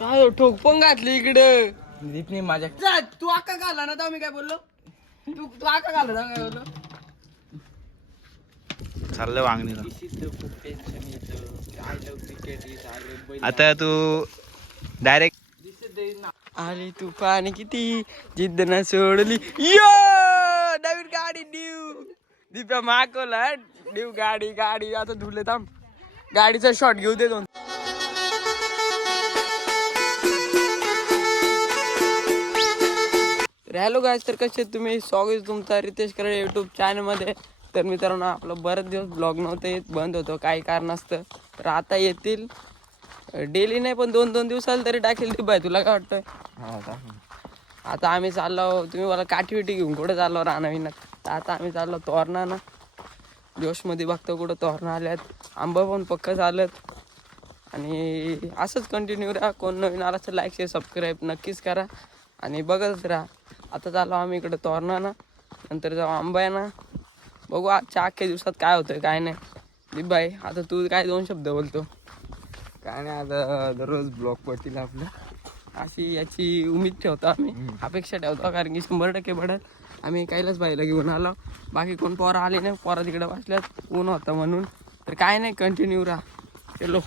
काय ठोक पण घातली इकडं. दीपने माझ्या तू आका घाला ना, तर मी काय बोललो. तू आका घाला ना, काय बोललो. चाललं वांगणीला. आता तू डायरेक्ट आली तू पाणी किती जिद्द ना सोडली. यो नवीन गाडी न्यू दीप्या मागवला न्यू गाडी आता धुले. थांब गाडीचा शॉट घेऊ दे दोन. हॅलो गाईस, तर कसे तुम्ही? स्वागत तुमचा रितेश करे यूट्यूब चॅनलमध्ये. तर मित्रांनो, आपलं बरेच दिवस ब्लॉग नव्हतं येत, बंद होतो काही कारणास्तव. तर आता येतील. डेली नाही पण 2-2 दिवसाला तरी टाकेल. ती बाय तुला काय वाटतं? आता आम्ही चाललो, तुम्ही मला काठी घेऊन कुठं चाललो रानाविनात. तर आता आम्ही चाललो तोरणा ना. जोशमध्ये बघतो कुठं तोरणा आल्यात, आंबा पण पक्कच आलेत. आणि असंच कंटिन्यू राहा. कोण नवीन आला तर लाईक शेअर सबस्क्राईब नक्कीच करा आणि बघतच राहा. आता चाललो आम्ही इकडं तोरणा ना, नंतर जाऊ आंबा आहे ना. बघू आजच्या अख्ख्या दिवसात काय होतं काय नाही. दिबाई आता तू काय 2 शब्द बोलतो? काय नाही, आता दररोज ब्लॉग पडतील आपलं, अशी याची उमेद ठेवतो आम्ही, अपेक्षा ठेवतो. कारण की 100% पडत. आम्ही कैलास बाईला घेऊन आलो, बाकी कोण पोरं आले नाही. पोरं तिकडे बसल्यात, ऊन होतं म्हणून. तर काय नाही, कंटिन्यू राहा. चलो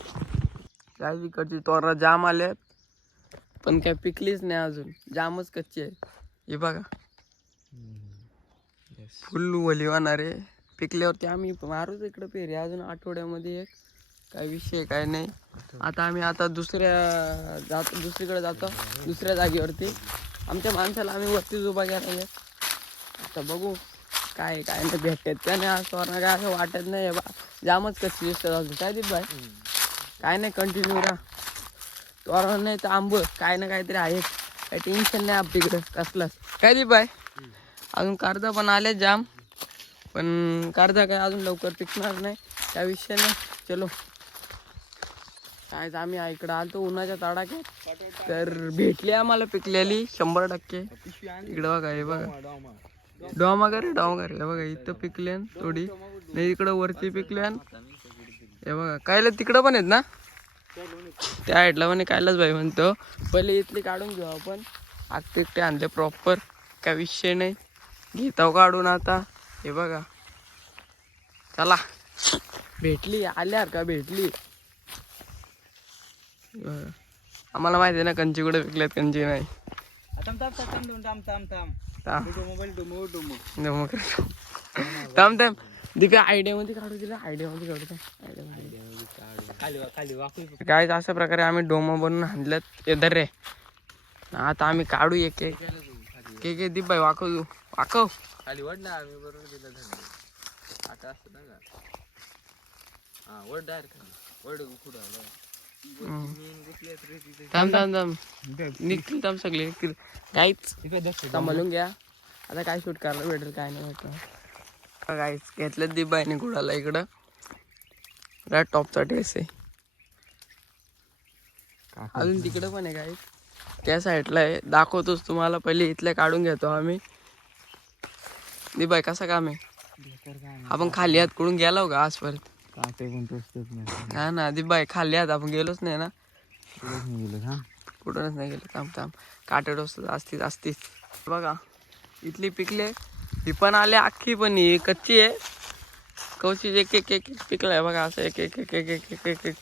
काय इकडची तोरणा जाम आल्यात पण काय पिकलीच नाही अजून, जामच कच्ची आहे. हे बघा फुल वली होणार आहे. पिकल्यावरती आम्ही मारूच इकडं पेरी अजून आठवड्यामध्ये एक. काय विषय काय नाही. आता आम्ही दुसरीकडे जातो दुसऱ्या जागेवरती. आमच्या माणसाला आम्ही वरतीच उभा केला आहे. आता बघू काय नाही भेटत त्याने. असं वरणार काय असं वाटत नाही बा, जामच कच्ची दिसत अजून. काय दिप बाय? काय नाही, कंटिन्यू राहा. तोरण नाही तर आंब काय ना काहीतरी आहे. काही टेन्शन नाही आपल्याकडं कसलंच. काय दिप बाय? अजून कर्जा पण आले जाम, पण कर्जा काय अजून लवकर पिकणार नाही, त्या विषय नाही. चलो काय आम्ही इकडं आलतो उन्हाच्या तडाख्यात, तर भेटली आम्हाला पिकलेली 100%. इकडं बघा, हे बघा डोमागर हे बघा, इथं पिकले थोडी नाही, इकडं वरती पिकले. हे बघा कायला तिकडं पण आहेत ना, त्या साईडला पण कायलाच बाई म्हणतो. पहिले इथली काढून घेऊ आपण. आगते आणले प्रॉपर, काय विषय नाही. घेताव काढून आता. हे बघा चला, भेटली आल्यार का भेटली. आम्हाला माहिती आहे ना कंची कुठे विकल्यात कंची नाही. थांब दिका आयडिया मध्ये काढू दिला. काय अशा प्रकारे आम्ही डोमो बनवून आणल्यात इधर रे. आता आम्ही काढू एक दीप बाई वाकव खाली वड ना, आम्ही बरोबर दिलं धंदे. आता असतं ना का, हा वड डायरेक्ट वड कुठं आलं. थांब निघतील. थांब सगळे निघतील. काहीच सांभाळून घ्या. आता काय शूट करायला भेटेल काय नाही भेटलं. काहीच घेतलं दिबाईने गुडाला इकडं. टॉपचा ड्रेस आहे. अजून तिकडं पण आहे काय, त्या साईडला आहे. दाखवतोच तुम्हाला. पहिले इथल्या काढून घेतो आम्ही. दिबाई कसा काम आहे? आपण खाली हात कडून गेलो का आजपर्यंत? हा ना दिबाई, खाली हात आपण गेलोच नाही ना, कुठूनच नाही गेलो. थांब काटे टोचत असतीच. बघा इथली पिकले, ही पण आले अख्खी, पण ही कच्ची आहे. कवची एक पिकलाय बघा, असं एक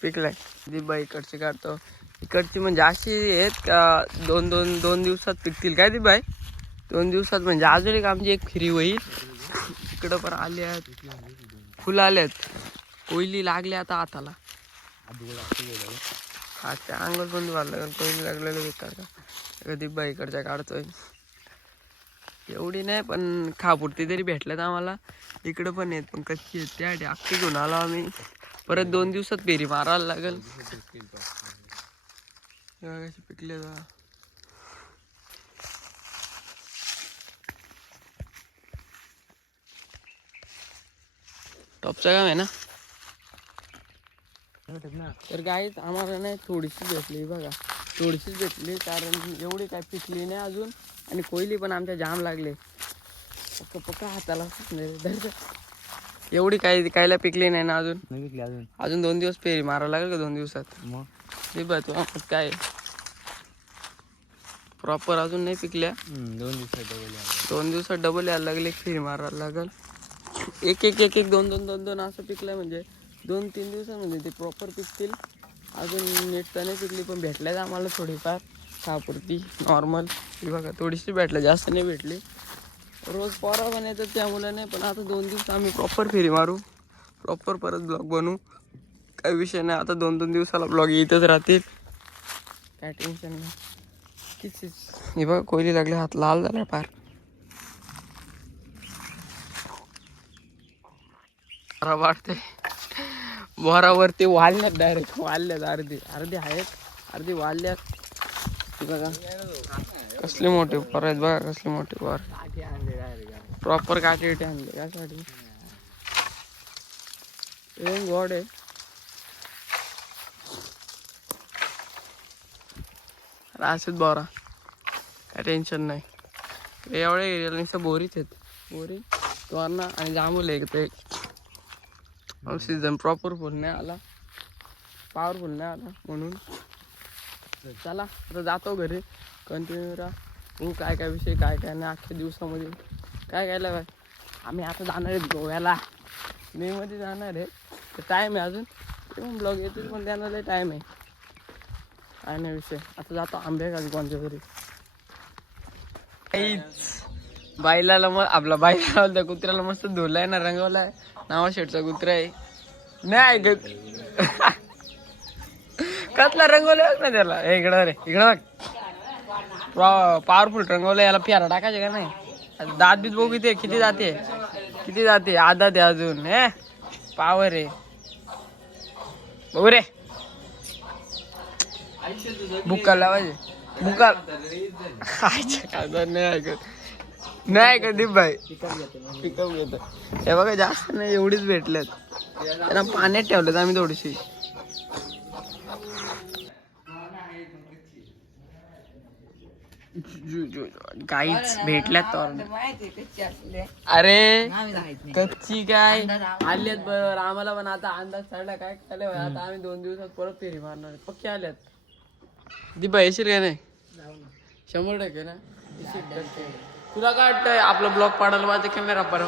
पिकलाय. दिबाई इकडची काढतो. इकडची म्हणजे अशी आहेत का 2 दिवसात पिकतील. काय दिबाई 2 दिवसात म्हणजे अजून एक आमची एक फिरी होईल. इकडं पण आले आहेत, फुलं आलेत, कोयली लागले आता हाताला. हातच्या अंगात पण वाढलं, कोयली लागलेलं बेकार का. कधी बाई इकडच्या काढतोय. एवढी नाही पण खापुरती तरी भेटल्यात आम्हाला. इकडं पण आहेत पण कच्ची आहेत, त्या अख्खी घेऊन आलो आम्ही. परत 2 दिवसात फेरी मारायला लागेल. कशी पिकले टॉपचं काम आहे ना. तर गाईच आम्हाला नाही थोडीशी भेटली बघा, थोडीशीच भेटली. कारण एवढी काय पिकली नाही अजून. आणि कोयली पण आमच्या जाम लागले पक्का हाताला. एवढी कायला पिकली नाही ना अजून. 2 दिवस फेरी मारावं लागेल का 2 दिवसात. मग तू काय प्रॉपर अजून नाही पिकल्या. 2 दिवसात डबल 2 दिवसात डबल यायला लागले. एक फेरी मारायला लागल. एक एक एक एक 2 असं पिकलंय म्हणजे 2-3 दिवसांमध्ये ते प्रॉपर पिकतील. अजून नीट तर नाही पिकली पण भेटल्याच आम्हाला थोडीफार सापुरती नॉर्मल. ही बघा थोडीशी भेटलं, जास्त नाही भेटली. रोज पोरा पण येतात त्यामुळे नाही, पण आता 2 दिवस आम्ही प्रॉपर फेरी मारू, प्रॉपर परत ब्लॉग बनवू. काही विषय नाही. आता 2-2 दिवसाला ब्लॉग येतच राहतील, काय टेन्शन नाही. कितीच हे बघा कोयली लागले, हात लाल झाला फार. वाटते बोरावरती वाढल्यात, डायरेक्ट वाढल्यात. अर्धी आहेत, अर्धी वाढल्यात. बघा कसले मोठे पोर आहेत, बघा कसले मोठे पोर. प्रॉपर काठी आणले त्यासाठी. गोड आहे. असंच बोरा, काय टेन्शन नाही. एवढे नुसतं बोरीच आहेत, बोरी तोरणा आणि जांभूल एक ते सीझन प्रॉपर फुल नाही आला, पॉवरफुल नाही आला म्हणून. चला आता जातो घरी. कंटिन्यू राहा. काय काय विषय काय काय नाही अख्ख्या दिवसामध्ये काय काय लावाय. आम्ही आता जाणार आहेत गोव्याला, मेमध्ये जाणार आहे. तर टाईम आहे अजून, ते पण ब्लॉग येतील पण त्यांना लय टाईम आहे. काय नाही विषय. आता जातो आंबे खाली कोणत्या घरी. बाईला मग आपला बाईला त्या कुत्र्याला मस्त धुलाय ना, रंगवलाय. नावा शेटचा कुत्रा आहे. नाही ऐकत कसला रंगवलाय ना त्याला. इकडं रे, इकडं पॉवरफुल रंगवलं. याला प्यारा टाकायचे का नाही. दात बीत बघू ते किती जाते. आधा ते अजून हे पावर आहे बघू रे. बुक्का लावायचे, बुक्का नाही ऐकत दीप भाई. पिकअप घेतो हे बघा, जास्त नाही एवढीच भेटल्यात. त्यांना पाण्यात ठेवलेत आम्ही थोडीशी. काहीच भेटल्यात तर. अरे कच्ची काय आल्यात बरोबर आम्हाला पण आता अंदाज चढला काय केलं. आता आम्ही 2 दिवसात परत फेरी मारणार पक्के आल्यात. दीपा येशील का नाही. 100% ना. तुला काय वाटतंय आपला ब्लॉग पाडायला पाहिजे कॅमेरा पर.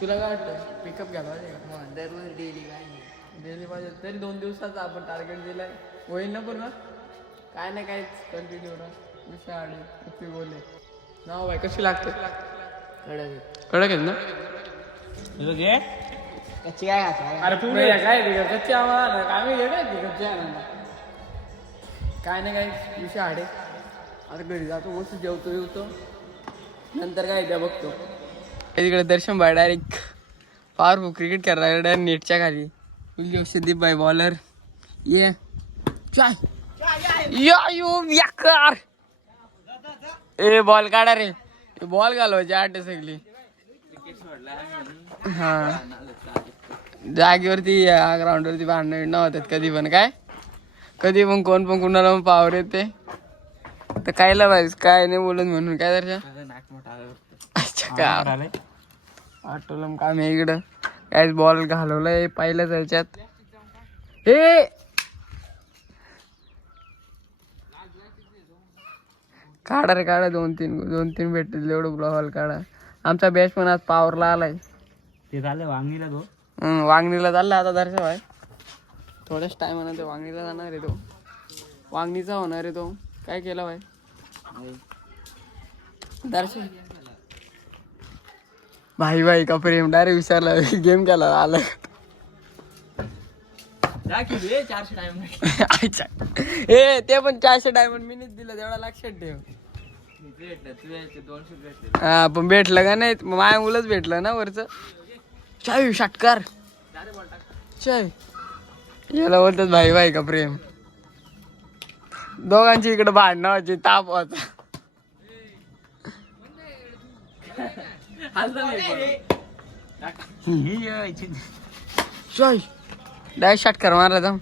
तुला काय वाटतं पिकअप घ्यायला पाहिजे का. दररोज डेली पाहिजे तरी 2 दिवसाचा आपण टार्गेट दिलाय. होईल ना पूर्ण. काय नाही काहीच कंटिन्यू विषय बोलले नाव भाई. कशी लागते कडक आहेत ना. कच्ची काय अरे काय कच्ची आम्हाला आम्ही घेणार कच्ची आम्हाला. काय नाही काय विषय आडे. आता घरी जातो मस्त जेवतो येतो नंतर काय त्या बघतो. तिकडे दर्शन भाई डायरेक्ट पॉवरफुल क्रिकेट करायला डायरेक्ट नेटच्या खाली. दीप भाई बॉलर ये चाय यो याकर. ए बॉल काढा रे, बॉल घालवायची आठ सगळी. हा जागेवरती ग्राउंडवरती भांडण होतात कधी पण. काय कधी पण कोण पण कुणाला पण पावर येते. तर कायला पाहिजे काय नाही बोलत म्हणून काय दर्शन. अच्छा काय आठवलं काम आहे इकडं. काय बॉल घालवलाय पाहिलं त्याच्यात. हे काढा रे काढा. 2-3 भेटतील एवढं बॉल काढा. आमचा बॅच पण आज पॉवरला आलाय. ते झालं वांगणीला तो. वांगणीला चालला आता दर्शन भाई. थोड्याच टायमानं ते वांगणीला जाणार आहे. तो वांगणीचा होणार आहे. तो काय केला भाई दर्शन भाई का प्रेम डायरेक्ट विचारला गेम केला आला. 400 टाइम. अच्छा ए ते पण 400 डायमंड मीच दिलं तेवढा लक्षात ठेव. हा पण भेटलं का नाही. माझ्या मुलंच भेटलं ना वरच. चाय षटकार चाय याला बोलतात भाई का प्रेम. दोघांची इकडे भांडणं व्हायची ताप व्हायचा. चाय डायरेक्ट षटकार मारला जाऊन.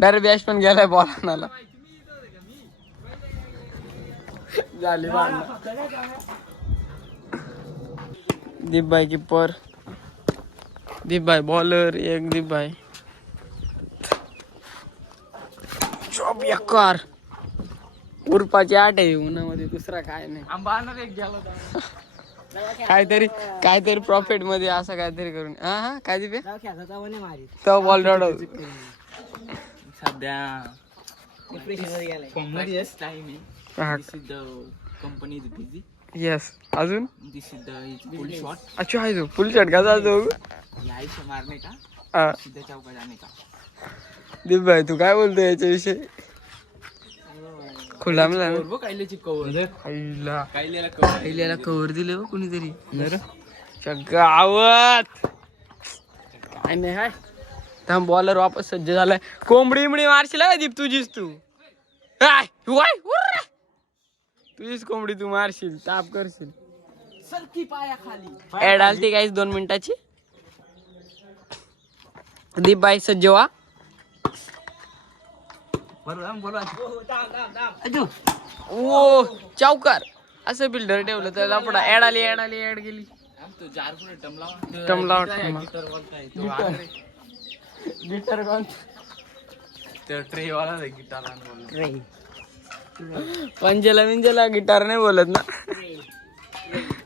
डायरेक्ट बॅच पण गेलाय बॉल आणायला. झाली दीप भाई किपर, दीप भाई बॉलर. एक दीप भाई चॉप यक्कार. उरपाची आठ आहे उन्हामध्ये, दुसरा काय नाही. आंबा आणणार एक गेला काहीतरी प्रॉफिट मध्ये असं काहीतरी करून. हा काय दिपे तो बॉल रॉड सध्या कंपनी येस. अजून दिस इज द फुल शॉट. अच्छा आहे तो फुल शॉट का जातो आयुष्य मारने का हा. सीधा चौका जाने का. दीप भाई तू काय बोलतो याच्याविषयी? खुला मला बघ कायल्याची कवर आईला कायल्याला कवर पहिल्याला कव्हर दिले हो कुणीतरी गावात. काय नाही हाय. थांब बॉलर वापस सज्ज झालाय. कोंबडी इमडी मारशील का दीप तुझीच तू? काय वाय उर्रा. तुझीच कोंबडी तू मारशील, ताप करशील. सरकी पाया खाली. ऍड आलती गाईस 2 मिनिटाची. दीप भाई सज्ज व्हा. ओ चौकार असं बिल्डर ठेवलं तर लपडा. ऍड आली ऍड गेली. टमला गिटार कोण ट्रे वाला गिटार पंजला मिंजला गिटार नाही बोलत ना.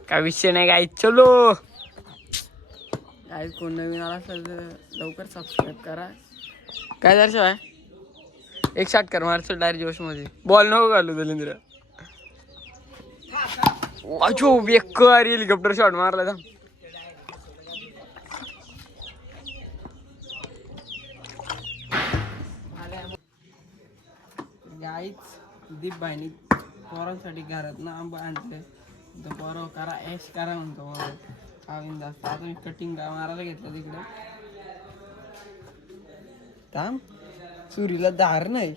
काय विषय नाही गाईस. चलो गाईस, कोण नवीन आला असेल तर लवकर सबस्क्राईब करा. काय दर्शव आहे एक शॉट कर मारतो डायरेक्ट जोश मध्ये. बॉल नको घालू दलिंद्र. वाचो बेकार हेलिकॉप्टर शॉट मारला था. गाईच दीप भाईनी पोरांसाठी घरात ना आंबा आणले तर पोरं करा ऐश करा म्हणतो. खावीन जास्त. आता मी कटिंग मारायला घेतलं तिकडे. थांब सुरीला धार नाही.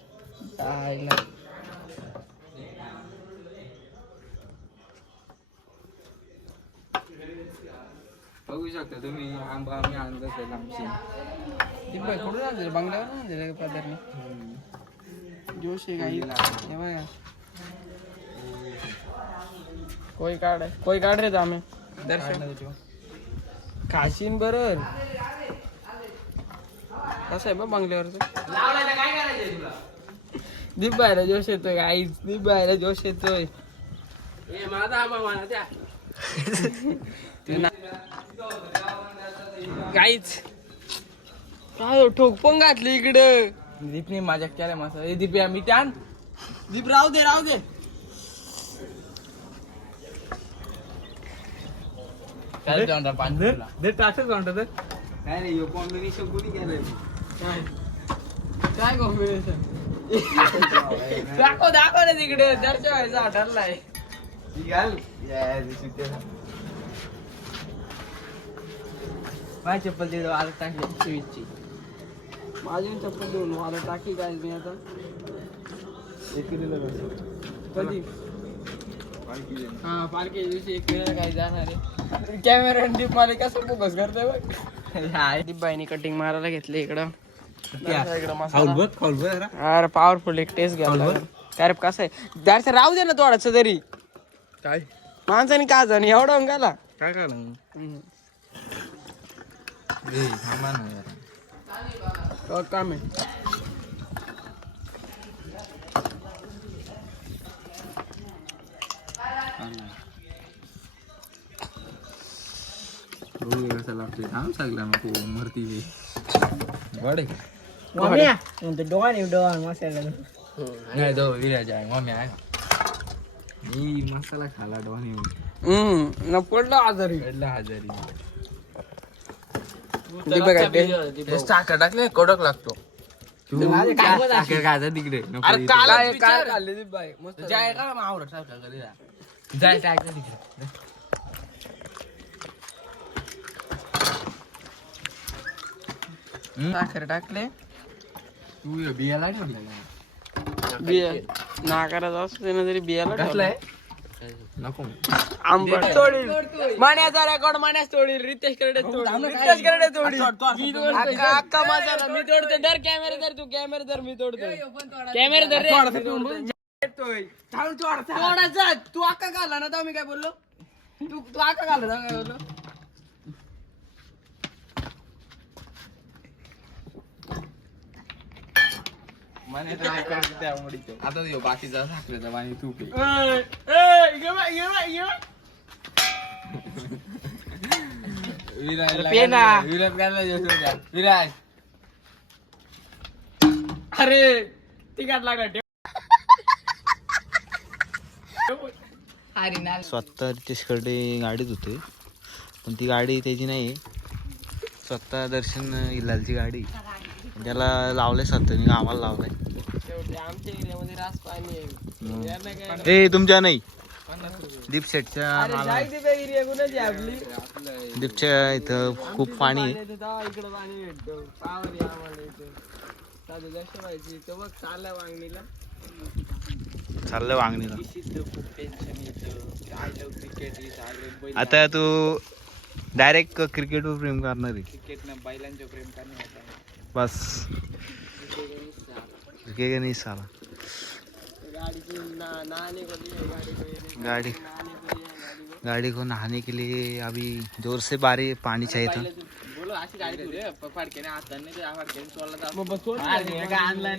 बघू शकता तुम्ही आंबा आम्ही आणत असेल आमची. दीप भाई कुठून आणले? बंगल्यावर आणले पदरने. जोश आहे गाई. हे बघा कोई काढ रे आम्ही दर्शन खाशीन बरोबर. कसं आहे बघ बंगल्यावरच. दीप भाईला जोश येतोय गाईच. दीप भाईला जोश येतोय. गाईच काय ठोक पण घातली इकडं. दीपने माझ्या केल्या मसा. हे दीप मी त्यान दीप राहू दे काय जाणार पाणी टाकत कोणतं तर काय रे कॉम्बिनेशन कोणी केलंय. काय कॉम्बिनेशन दाखव ना तिकडे. दर्शवायचा ठरलाय. माझी चप्पल दे आलं टाकली स्वीटची. माझी चप्पल देऊन मला टाकी काय मी आता कधी हा पालखी दिवशी एक वेळा काय जाणार आहे. कॅमेरा दीप मला कसं फोकस करतोय बघ. दीप बाईनी कटिंग मारायला घेतली इकडं. अरे पॉवरफुल एक टेस्ट घ्यायला. काय कसं आहे दर्शन राहू दे ना थोडंसं तरी. काय माणसाने का जाण एवढा अंगाला काय झालं काम आहे. कसं लागतोय थांब सगळा नको मरती बडे नाही तो विराज आहे मम्मी आहे. मी मसाला खाला डोने न पडलं आजारी. साखर टाकले कडक लागतो. साखर तिकडे अरे काय खाल्ले दीप बाई मस्त जाय का आवडत साखर जाय टाकलं तिकडे. साखर टाकले. तू बियाला ठेवलेला बिया नाकाराचा असतो ना तरी बियाला टाकलाय नको. आंबट माण्याचा रेकॉर्ड माण्यास तोडील. रितेश करडे तोडील. अक्का मसाला मी तोडते. धर कॅमेरा धर तू. कॅमेरा धर मी तोडतो. कॅमेरा धर रे. तोडायचा तू अक्का घाला ना तर मी काय बोललो. तू अक्का घाला ना काय बोललो. आता देऊ बाकीचा साखरेचा पाणी तू पे विराज अरे तिकट लागला स्वतः रितेशकडे गाडीत होते पण ती गाडी त्याची नाही स्वतः दर्शन हिलालची गाडी त्याला लावलंय स्वतःने आम्हाला लावलंय आमच्या एरियामध्ये रास पाणी आहे ए तुमच्या नाही दीप शेटच्या एरिया कुणाची आपली दीपच्या इथं खूप पाणी आहे इकडे पाणी भेटतो पावर या आम्हाला इथे साधू दर्शन व्हायची तो बघ चालला वांगणीला चाललंय वांगणीला खूप टेन्शन येतं आय लव्ह क्रिकेट आता तू डायरेक्ट क्रिकेटवर प्रेम करणार आहे क्रिकेटनं बैलांचं प्रेम करणे बस क्रिकेट नाही साला गाड़ी नहाने को दी है गाड़ी गाड़ी को नहाने के लिए अभी जोर से बारी पानी चाहिए था बोलो अशी गाडी तुले फडके नाही आता नाही ते फडके सोडला तर मग बस सोड आणलाय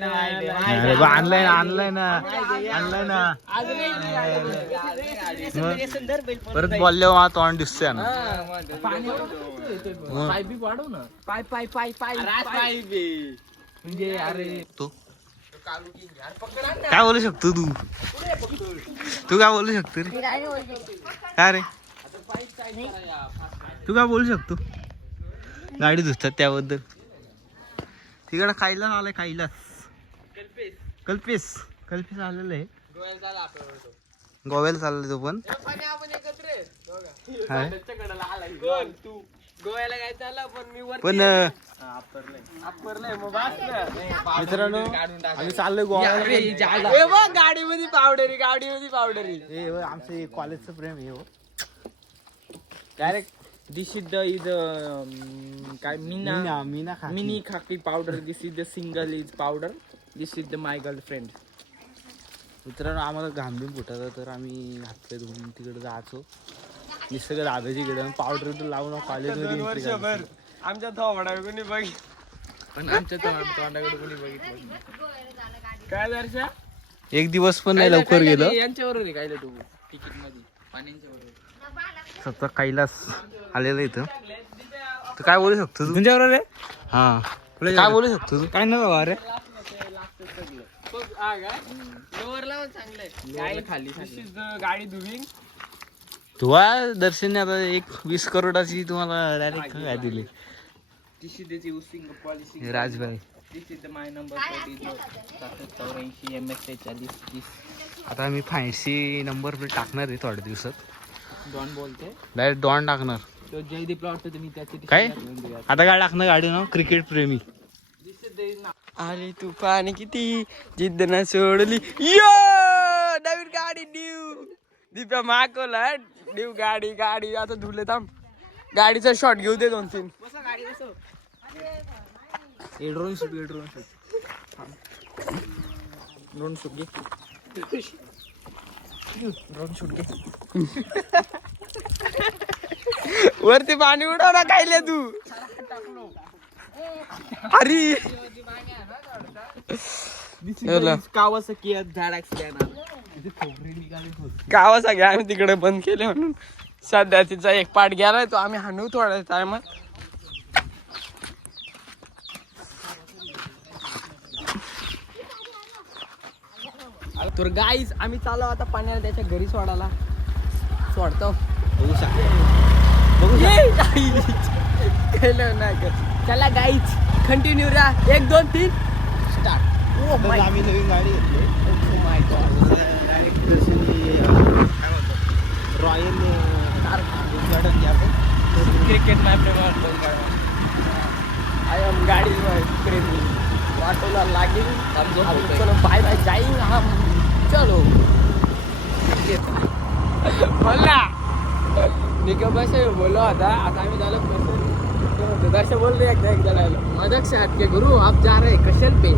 ना आणलाय ना परत बोलल्यावर मला तोंड दिसतंय ना पाय बी वाढव ना पाय पाय पाय पाय पाय बी म्हणजे अरे तो काय बोलू शकतो तू काय बोलू शकतो रे काय रे तू काय बोलू शकतो गाडी धुसतात त्याबद्दल तिकडं कैलास आलाय कल्पेश आलेलं आहे गोव्याला चाललाय तो पण गोव्याला काय चालला पण मी पण मित्रांनो आम्ही चाललोय गोव्याला गाडीमध्ये पावडरी आमचं कॉलेजचं प्रेम आहे हो direct this is the is काय मीना मिनी खाकी powder this is the single is powder this is the my girlfriend मित्रांनो आम्हाला घामबिम फुटायचा तर आम्ही हातपाय धुवून तिकडे जायचो निसर्ग दादाची कडे पावडर लावून कॉलेजमध्ये आमच्या थोबाडाकडे कोणी बघ पण आमच्या तोंडाकडे कोणी बघितलं काय दर्शा एक दिवस पण नाही लवकर गेलं यांच्यावर काय तू तिकीट मध्ये पाण्यांच्या बरोबर स्वतः कैलास आलेलं इथं तर काय बोलू शकतो तू तुमच्यावर रे हा काय बोलू शकतो तू काय नाही बाबा रे गाडी धुवीन तुला दर्शनने आता 20 करोडाची तुम्हाला डायरेक्ट काय दिली राजभाई आता मी 85 नंबर प्लेट टाकणार आहे थोड्या दिवसात डॉन बोलते डायरेक्ट डॉन टाकणार तो जयदीप लावतो तुम्ही त्याची काय आता काय टाकणार गाडी ना क्रिकेट प्रेमी आली तू पाणी किती जिद्द ना सोडली यो नवीन गाडी न्यू दिप्या मागवला न्यू गाडी आता धुले थांब गाडीचा शॉट घेऊ दे 2-3 ड्रोन शूट घे वरती पाणी उडव ना कायले तू अरे कावासाकी कावासाकी आम्ही तिकडे बंद केले म्हणून सध्या तिचा एक पार्ट गेलाय तो आम्ही हाणू थोड्या टायमात तर गाईज आम्ही चाललो आता पाण्याला त्याच्या घरी सोडायला सोडतो चला गाईज कंटिन्यू राहा 1 2 3 स्टार्ट आम्ही नवीन गाडी घेतली royal cricket match I am गाडी प्रेमी ऑटोला लागेल चलो बाय बाय जाईन हम चलो बोला निकम बोलो आता आम्ही झालो कसं दर्शन बोल रहे एक जणाला मदक से हट के गुरु आप जा रहे कशल पे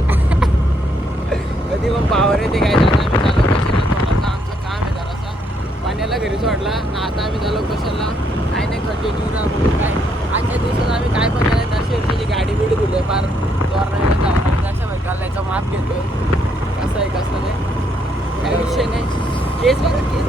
कधी मग पावर येते काय आता आम्ही झालो कशाला थोडासा आमचं काम आहे जरासा पाण्याला घरी सोडला ना आता आम्ही झालो कशाला काय नाही कंटिन्यू राहा म्हणून काय आजच्या दिवसात आम्ही काय पण केलं 10 वर्षाची गाडी बिडी दिली फार दर्शन घालायचं माप घेतोय केस बघा केस